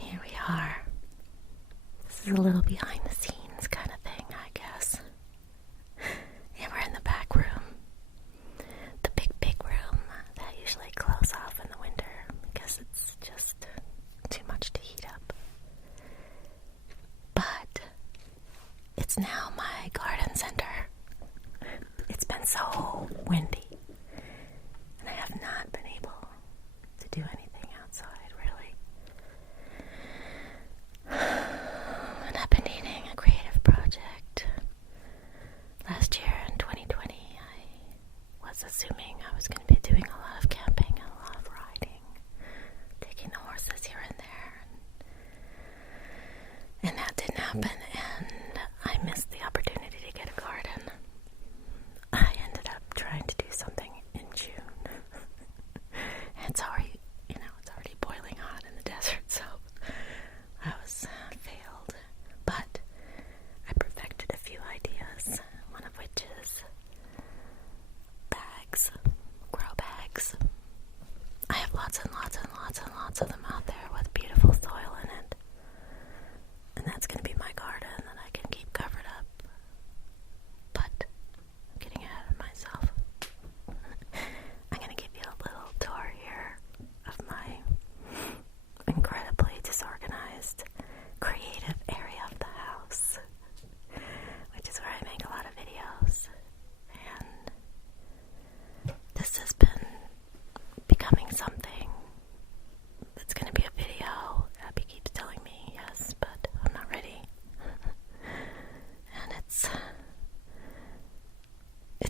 here we are. This is a little behind the scenes kind of thing, I guess. And we're in the back room. The big room that I usually close off in the winter because it's just too much to heat up. But it's now my garden center. It's been so windy, and I have not been able to do anything outside, really. And I've been needing a creative project. Last year in 2020, I was assuming I was going to be doing a lot of camping and a lot of riding, taking the horses here and there, and that didn't happen, and I missed the opportunity to get a garden. I ended up trying to do something in June. It's already, it's already boiling hot in the desert, so I was failed. But I perfected a few ideas, one of which is bags, grow bags. I have lots and lots and lots and lots of them out there with beautiful soil in it. And that's going to be my garden that I can keep covered up. But I'm getting ahead of myself. I'm going to give you a little tour here of my incredibly disorganized, creative area of the house, which is where I make a lot of videos. And this has been becoming something that's going to be a video. Abby keeps telling me yes, but I'm not ready. And it's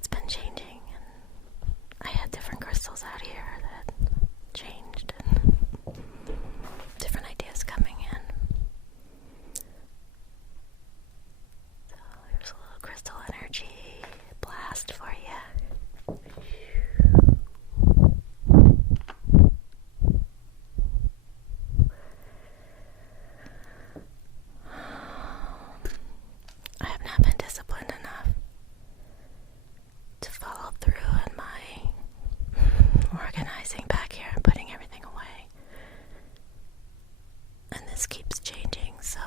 been changing, and I had different crystals out here that changed, and different ideas coming in. So here's a little crystal energy blast for you. I have not been disciplined enough to follow through on my organizing back here and putting everything away. And this keeps changing, so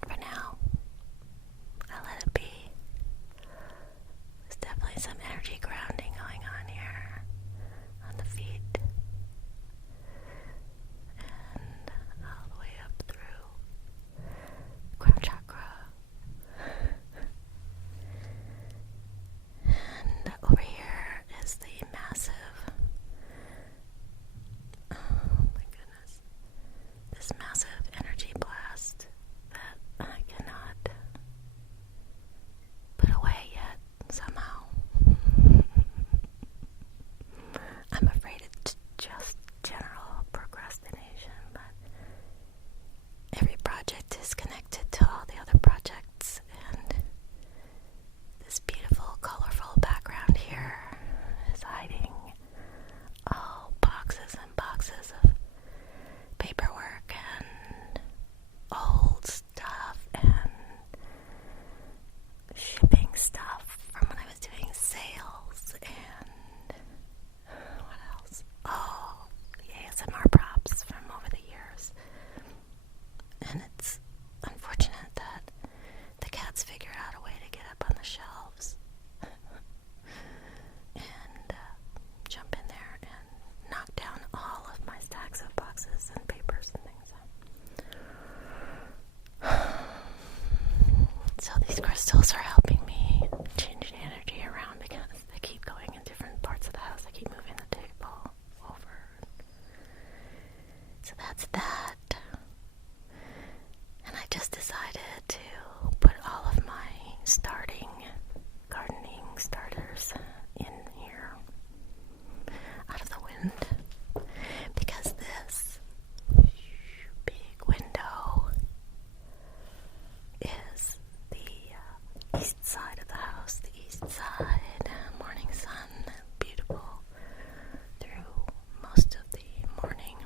for now, I'll let it be. There's definitely some energy grounding going on here on the feet. And all the way up through crown chakra. And over here is the massive, oh my goodness, this massive energy blast that I cannot put away yet somehow. I'm afraid it's just general procrastination, but every project is connected to all the other projects, and this beautiful, colorful background here is hiding all boxes and boxes of paperwork and old stuff and shipping stuff from when I was doing sales, and what else? Oh, the ASMR props from over the years. And it's unfortunate that the cats figure out a way to get up on the shelves and jump in there and knock down all of my stacks of boxes and papers and things. So these crystals are helping me change the energy around because they keep going in different parts of the house. I keep moving the table over. So that's that. And I just decided to put all of my gardening starters in here out of the wind, because this big window is the east side of the house, the east side, morning sun, beautiful through most of the morning,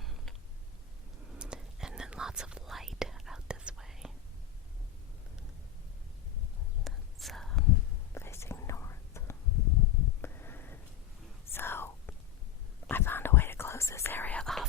and then lots of light out this way. That's facing north. So I found a way to close this area off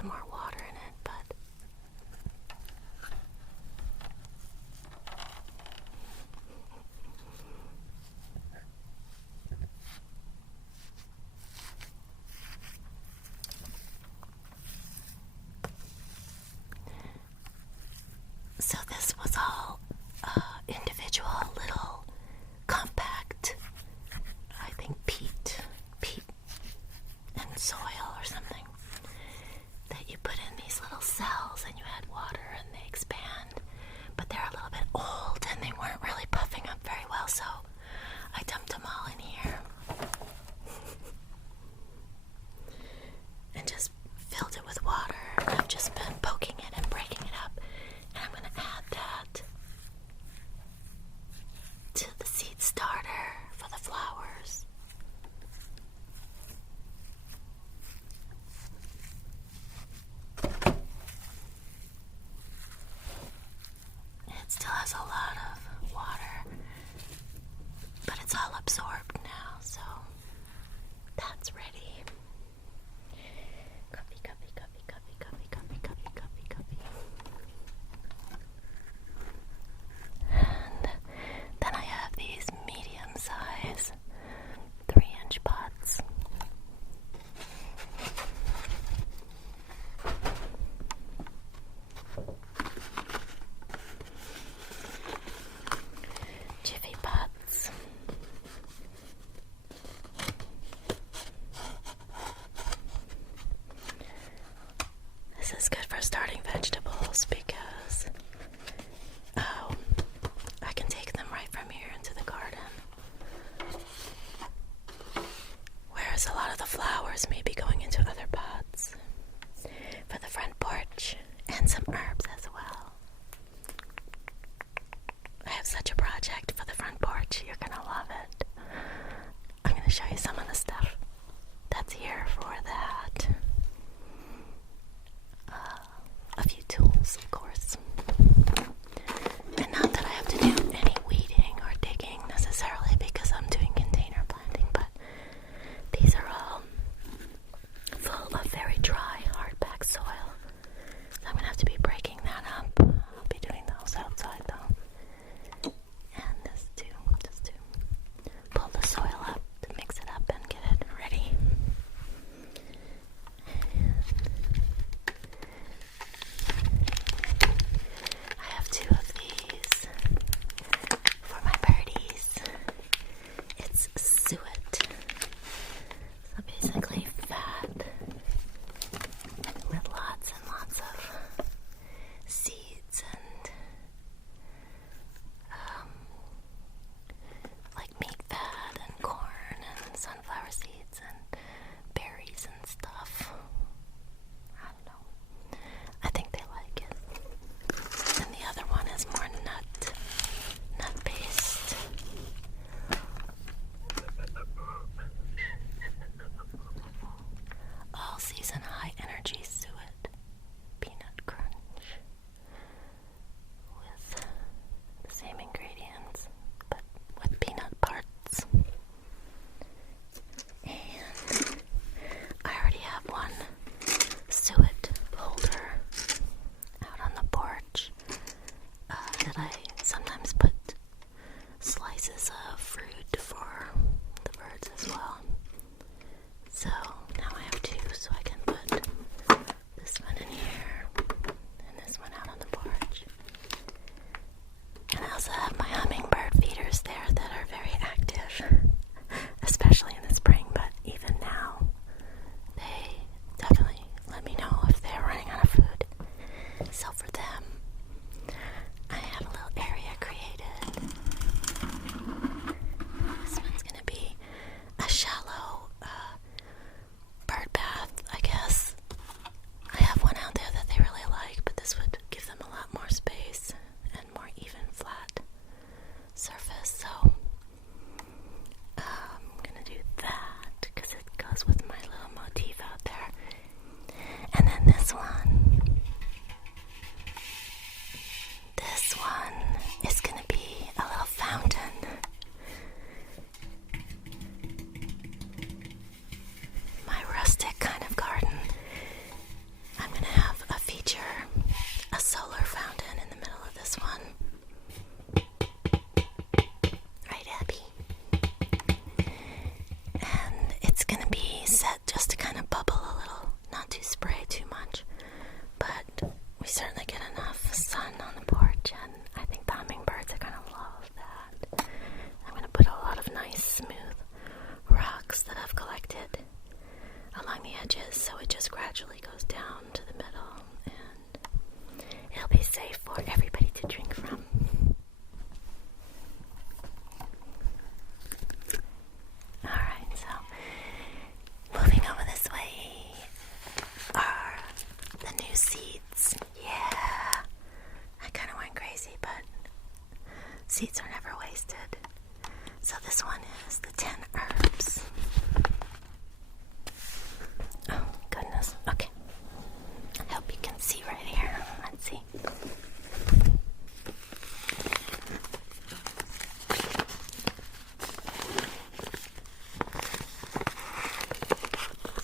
some more water in it, but so this was all individual little compact, I think peat and soil or something that you put in these little cells, and you add water and they expand, but they're a little bit old and they weren't really puffing up very well, so I dumped them all in here and just filled it with water. And I've just been poking it and breaking it up, and I'm going to add that to the seed starter for the flowers. It still has a lot of water, but it's all absorbed now, so that's ready. Copy, copy, copy, copy, copy, copy, copy, copy, copy. And then I have these medium-size 3-inch pots. Jiffy pots. This is good for starting vegetables because, I can take them right from here into the garden. Whereas a lot of the flowers may be going into other pots for the front porch, and some herbs as well. I have such a project for the front porch. You're gonna love it. I'm gonna show you some of the stuff that's here for that. seeds are never wasted. So this one is the 10 herbs. Oh, goodness. Okay. I hope you can see right here. Let's see.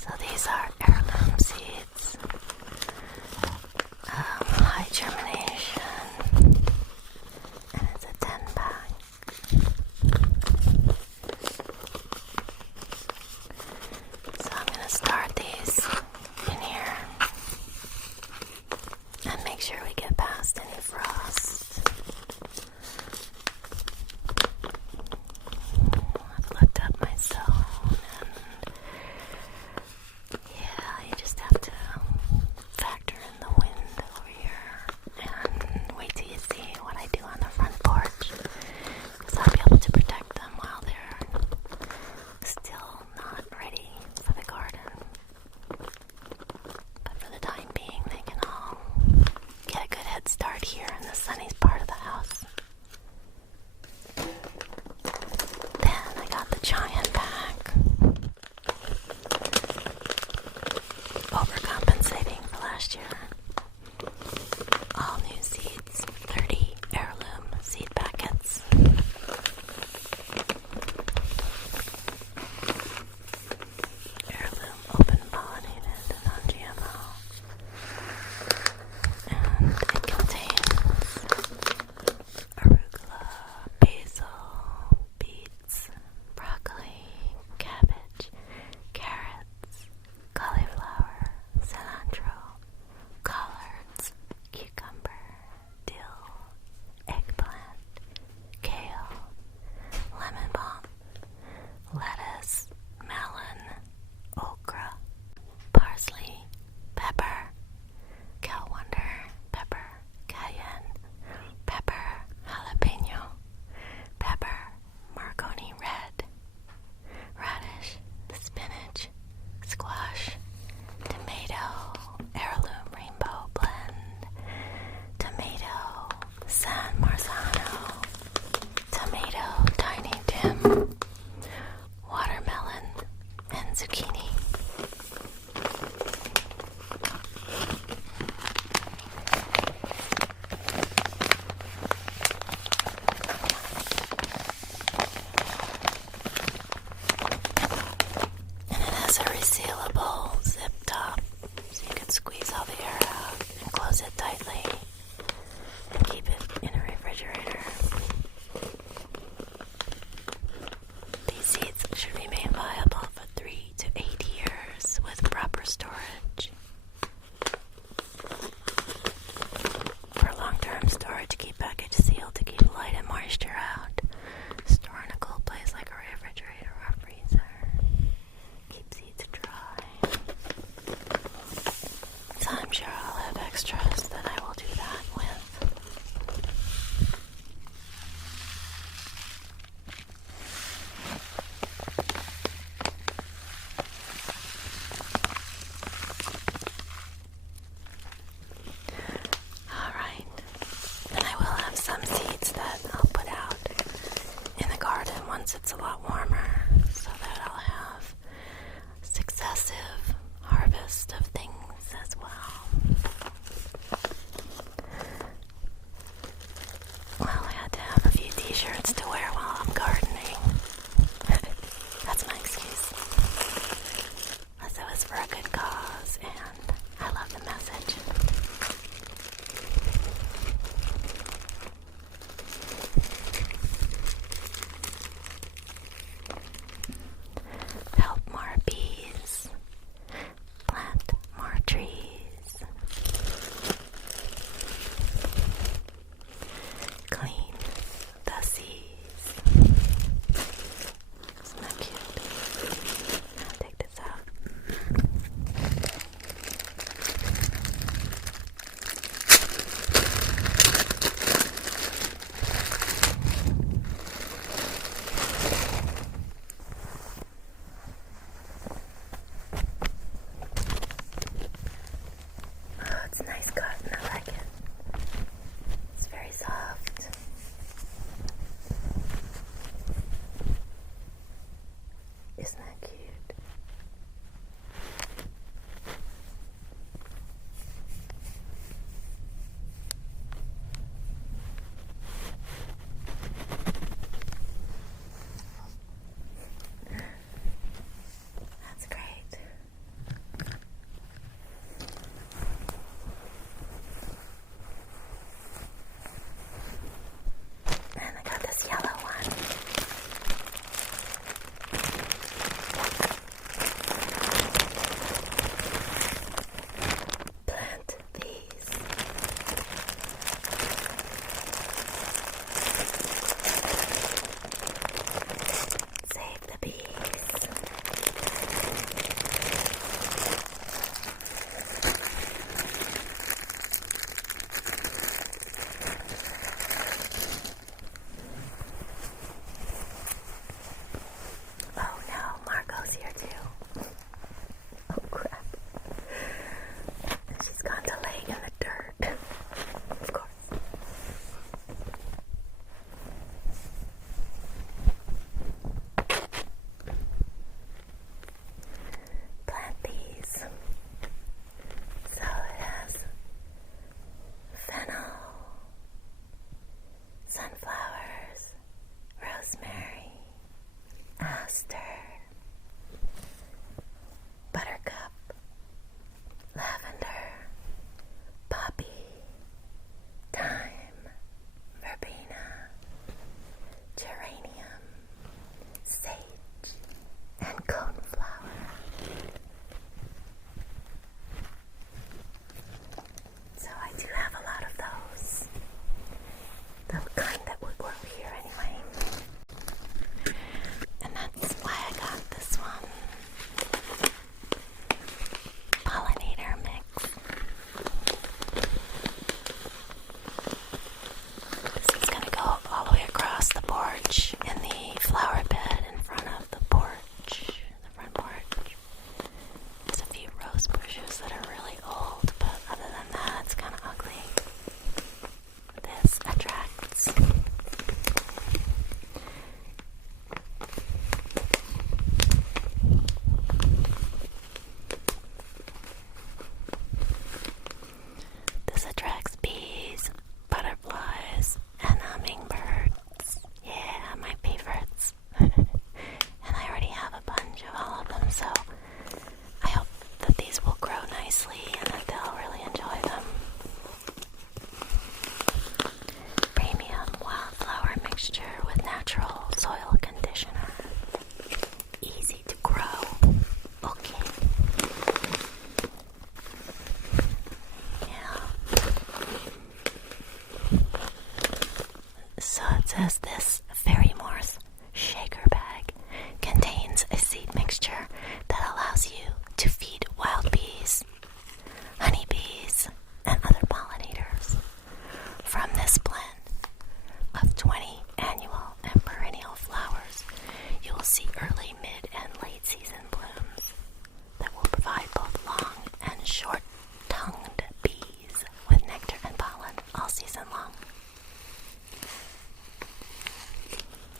So these are heirloom seeds. High germination. And it's a 10 pack. says this Fairy Morse shaker bag contains a seed mixture that allows you to feed wild bees, honeybees, and other pollinators. From this blend of 20 annual and perennial flowers, you will see early, mid, and late season blooms that will provide both long and short-tongued bees with nectar and pollen all season long.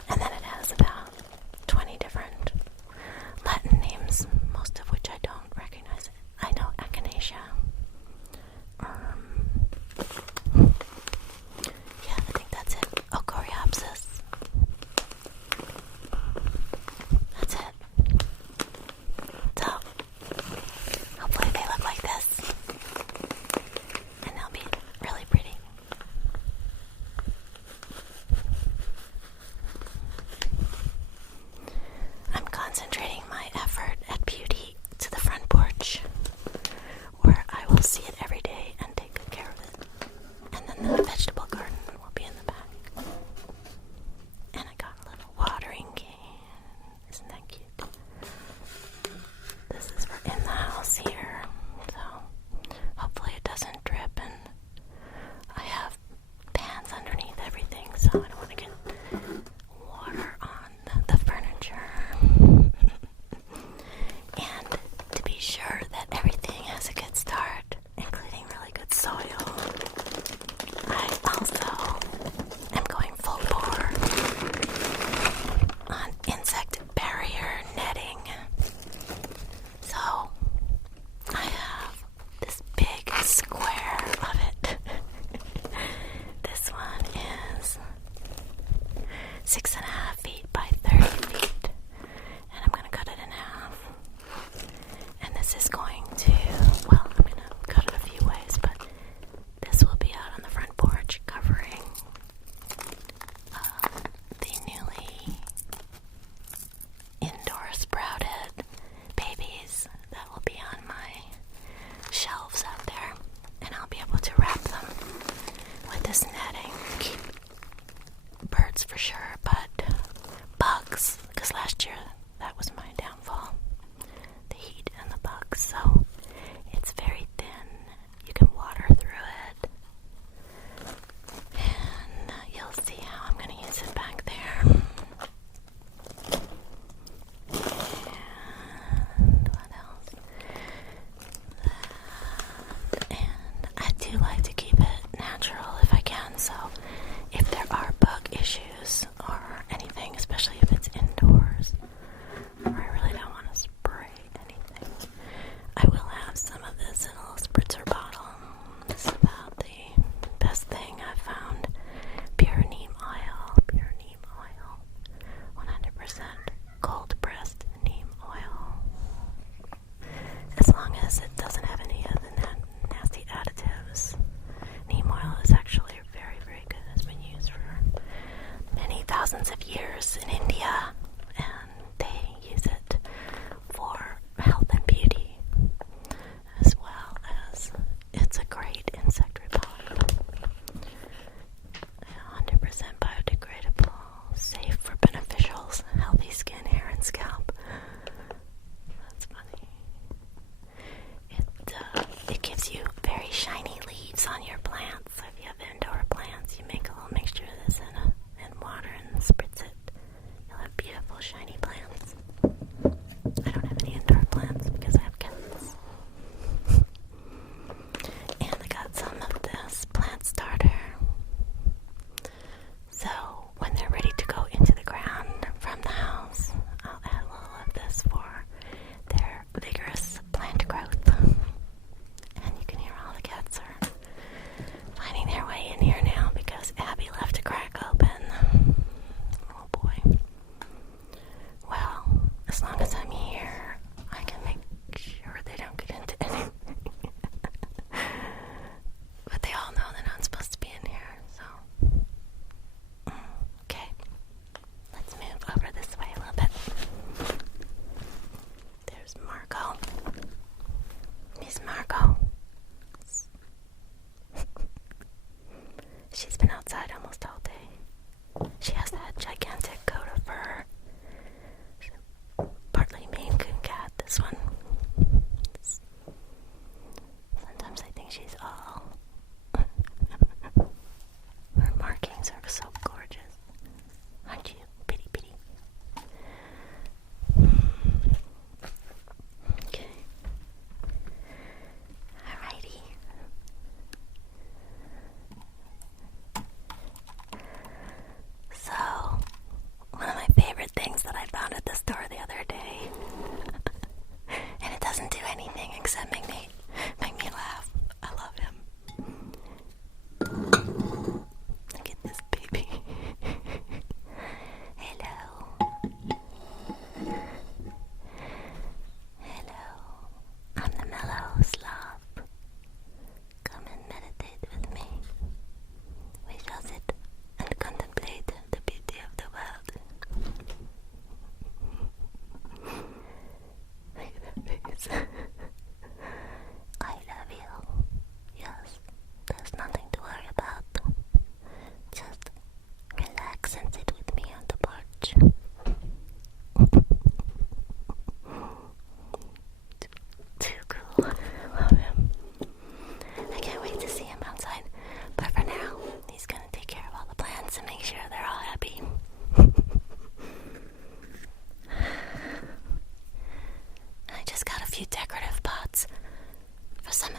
And then it has about 20 different Latin names, most of which I don't recognize. I know echinacea. Yeah, I think that's it. Oh, Coreopsis. That's it. So, hopefully they look like this. And they'll be really pretty. I'm concentrating my effort at beauty to the front porch, where I will see it every day and take good care of it. And then the vegetable garden will be in the back. And I got a little watering can. Isn't that cute? This is for in the house here, so hopefully it doesn't drip. And I have pans underneath everything, so I don't want to get water on the furniture. And to be sure that everything has a good start, including really good soil, I also am going full bore on insect barrier netting. So I have this big square of it. This one is 6.5 feet by 30 feet, and I'm going to cut it in half. And this is going to, well, I'm going to cut it a few ways, but this will be out on the front porch covering the newly indoor sprouted babies that will be on my shelves out there. And I'll be able to wrap them with this netting. Keep birds for sure, but bugs, because last year that was my downfall. The heat and the bugs, so it's very thin. You can water through it. And you'll see how I'm going to use it back there. And what else? And I do like to keep it natural if I can, so if there are bug issues or anything, especially if it's indoors, I really don't want to spray anything, I will have some of this in a little spritzer bottle. This is about the best thing I've found. Pure neem oil. 100% cold-pressed neem oil. As long as it doesn't have any of the nasty additives. Neem oil is actually very, very good. It's been used for many thousands of years in India, and they use it for health and beauty, as well as it's a great insect repellent. 100% biodegradable, safe for beneficials, healthy skin, hair, and scalp. That's funny. It gives you very shiny leaves on your plants. So if you have indoor plants, you make a little mixture of this in water and spritz it. You'll have beautiful shiny plants. I don't have any indoor plants because I have cats. And I got some of this plant starter. So when they're ready to go into the ground from the house, I'll add a little of this for their vigorous plant growth. And you can hear all the cats are finding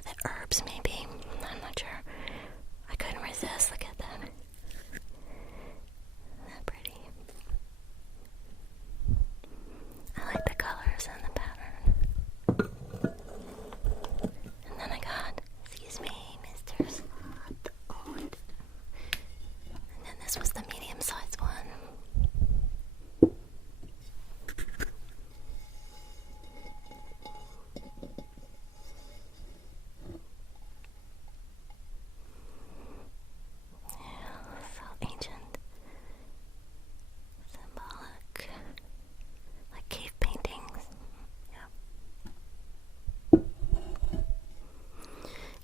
the herbs, maybe. I'm not sure. I couldn't resist. Look at that. Isn't that pretty? I like the colors and the pattern. And then I got, excuse me, Mr. Scott. Oh, and then this was the medium-sized one. Ancient, symbolic, like cave paintings. Yeah.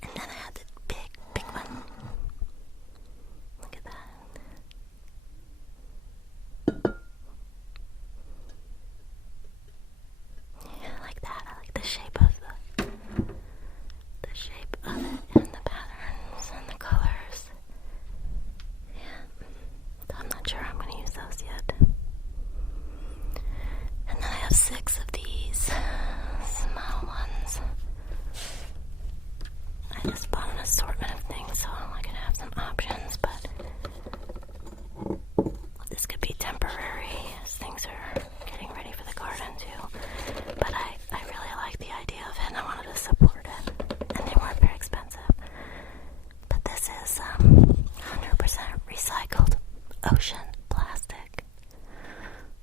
And then I had the big one. Look at that. Yeah, I like that. I like the shape of the shape of it and the patterns and the colors. Yeah. I'm not sure I'm going to use those yet. And then I have 6 of these small ones. I just bought an assortment of things so I can have some options, but this could be temporary as things are getting ready for the garden too. But I really like the idea of it and I wanted to support it. And they weren't very expensive. But this is 100% recycled ocean plastic.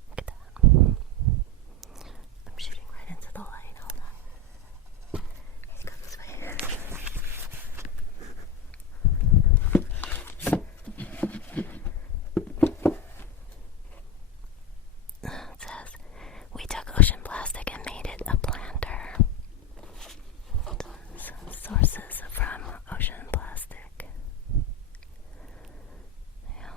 Look at that. I'm shooting right into the light. Hold on. Let's go this way. It says, we took ocean plastic and made it a planter. Some sources from ocean plastic. Yeah.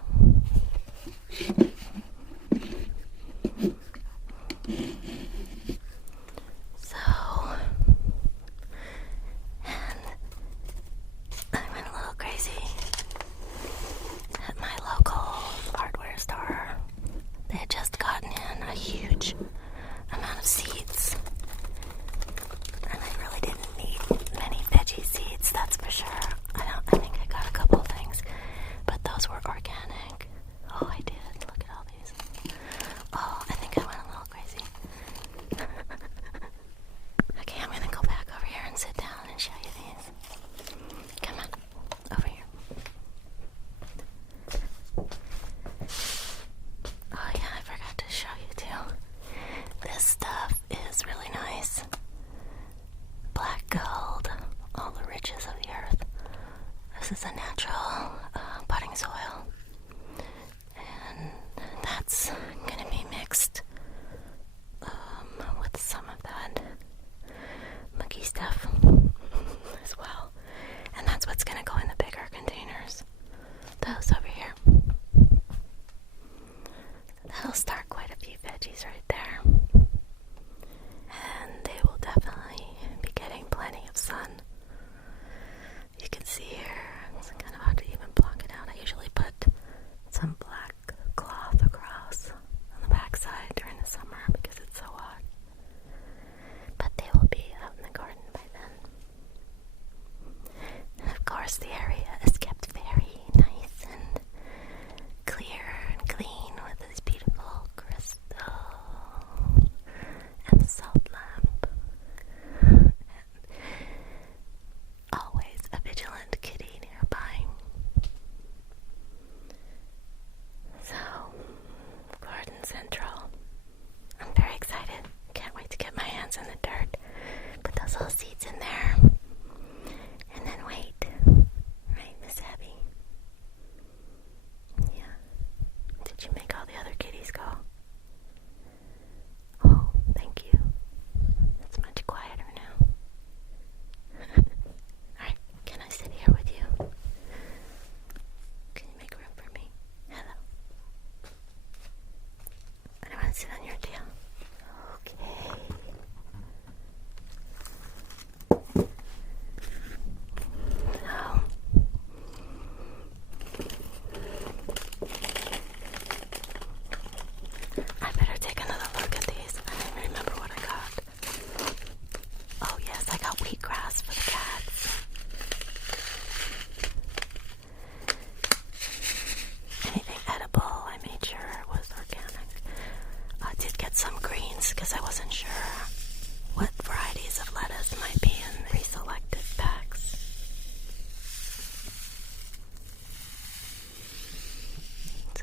So, and I went a little crazy at my local hardware store. They had just gotten in a huge amount of seeds. And I really didn't need many veggie seeds, that's for sure. I think I got a couple of things, but those were organic. Oh, I did. Look at all these. Oh, I think I went a little crazy. Okay, I'm gonna go back over here and sit down and show you these. Come on, over here. Oh yeah, I forgot to show you too. This stuff is really nice. Black gold, all the riches of the earth. This is a natural potting soil. And that's gonna be mixed with some of that mucky stuff as well. And that's what's gonna go in the bigger containers. Those over here. That'll start quite a few veggies right there. And they will definitely be getting plenty of sun. You can see here, it's kind of hard to even block it out. I usually put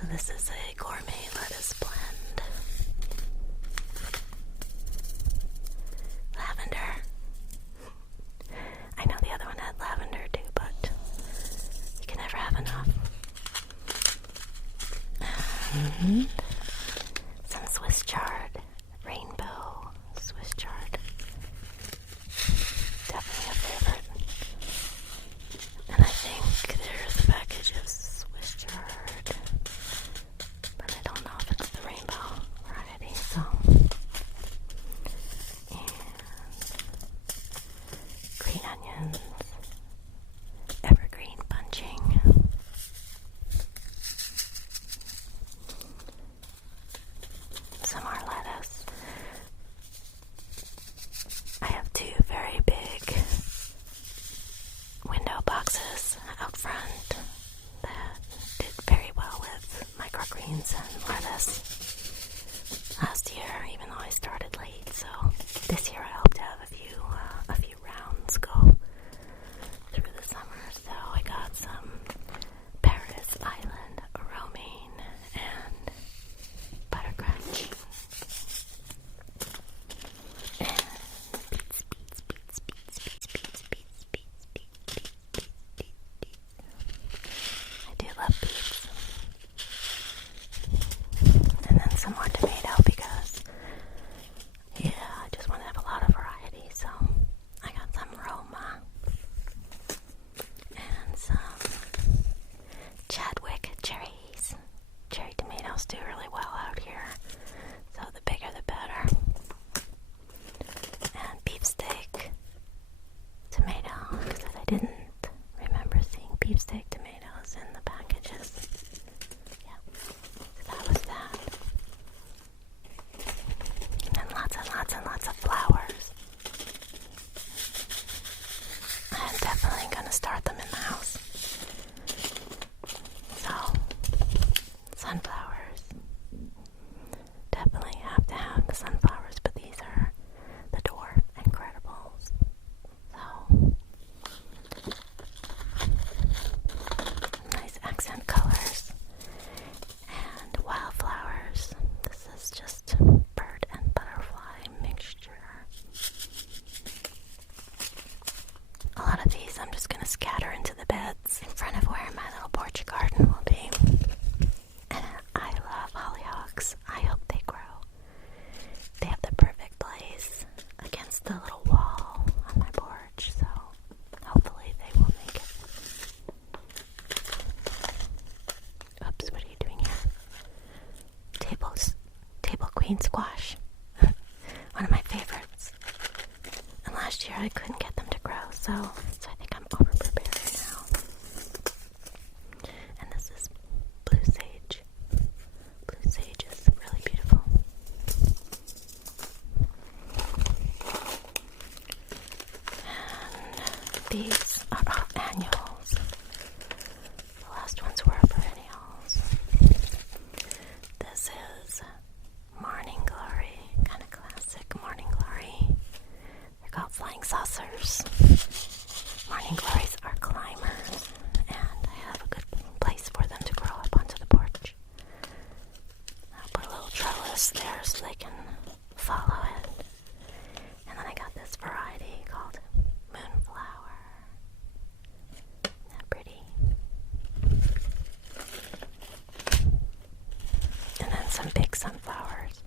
So this is a gourmet lettuce blend. Lavender. I know the other one had lavender too, but you can never have enough. And some Swiss chard, rainbow Swiss chard. Definitely a favorite. And I think there's a package of Swiss chard, but I don't know if it's the rainbow variety, so. And green onions, evergreen bunching. Some more lettuce. I have two very big window boxes out front that did very well with microgreens and lettuce last year, even though I started late. So this year I hope to have a few rounds go through the summer. So I got some Paris Island romaine and butter crunch. And I do love beets. And then some more tomato because, yeah, I just want to have a lot of variety. So I got some Roma and some Chadwick cherries. Cherry tomatoes do really well out here, so the bigger the better. And beefsteak tomato, because I didn't remember seeing beefsteak tomatoes in the packages. Yeah, so that was that. And then lots and lots and lots of flowers. I'm definitely going to start them in the house. So, sunflowers. Definitely have to have the sunflowers, but these are the dwarf incredibles. So, nice accent colors. And wildflowers. This is just bird and butterfly mixture. A lot of these I'm just going to scatter into the beds in front of where my little porch garden will be. And I love hollyhocks. I hope they grow. They have the perfect place against the little wall on my porch, so hopefully they will make it. Oops, what are you doing here? Table queen squash. One of my favorites. And last year I couldn't get them to grow, so I think I'm over-prepared now. And this is blue sage. Blue sage is really beautiful. And these are annuals. The last ones were perennials. This is morning glory, kind of classic morning glory. They're called flying saucers. Morning glories are climbers, and I have a good place for them to grow up onto the porch. I'll put a little trellis there so they can follow it. And then I got this variety called moonflower. Isn't that pretty? And then some big sunflowers.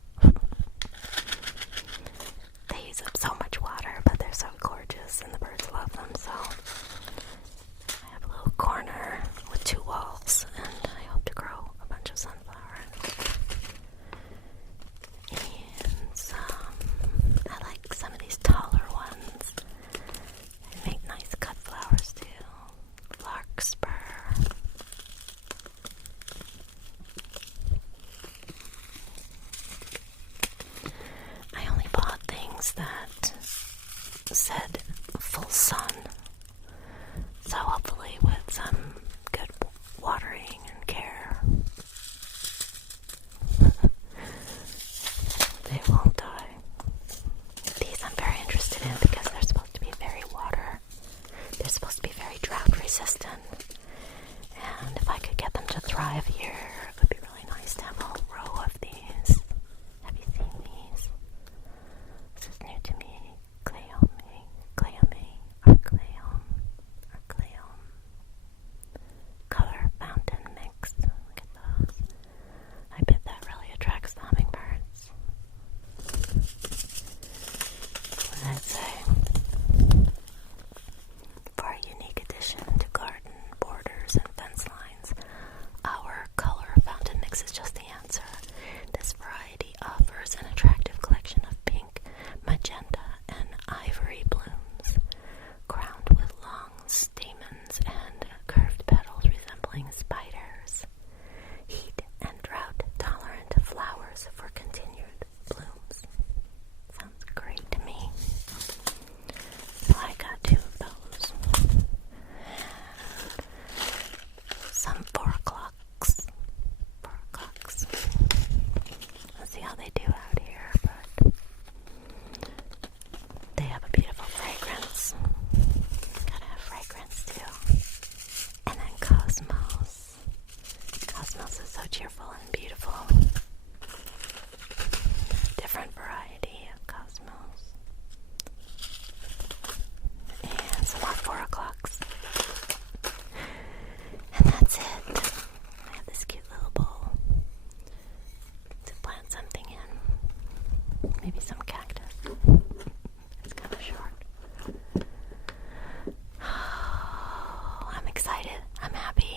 They use up so much water, but they're so gorgeous and the birds love them, so I have a little corner with two walls and I hope to grow a bunch of sunflowers. And I like some of these taller ones. They make nice cut flowers too. Larkspur. I only bought things that said full sun, so hopefully with some good watering and care they won't die. These I'm very interested in because they're supposed to be they're supposed to be very drought resistant, and if I could get them to thrive here it would be really used to have a whole row of these. Have you seen these? This is new to me. Cleome. Color fountain mix. Look at those. I bet that really attracts the hummingbirds. What did I say? For a unique addition to garden borders and fence lines, our color fountain mix is just the answer. This variety offers an attractive collection of pink, magenta, and ivory blooms, crowned with long stamens and curved petals resembling spiders. Heat and drought-tolerant flowers for continued blooms. Sounds great to me. So I got 2 of those. Some 4 o'clocks. Let's see how they do out here, but they have a beautiful fragrance. Gotta have fragrance too. And then Cosmos. Cosmos is so cheerful and beautiful. Different variety of Cosmos. And some more 4 o'clocks. And that's it. I have this cute little bowl to plant something in. Maybe some cactus. It's kind of short. Oh, I'm excited. I'm happy.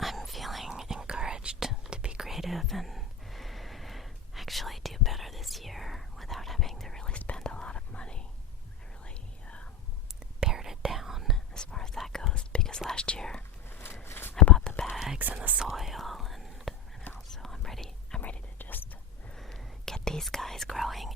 I'm feeling encouraged to be creative and actually do better this year without having to really spend a lot of money. I really pared it down as far as that goes, because last year I bought the bags and the soil, and so I'm ready to just get these guys growing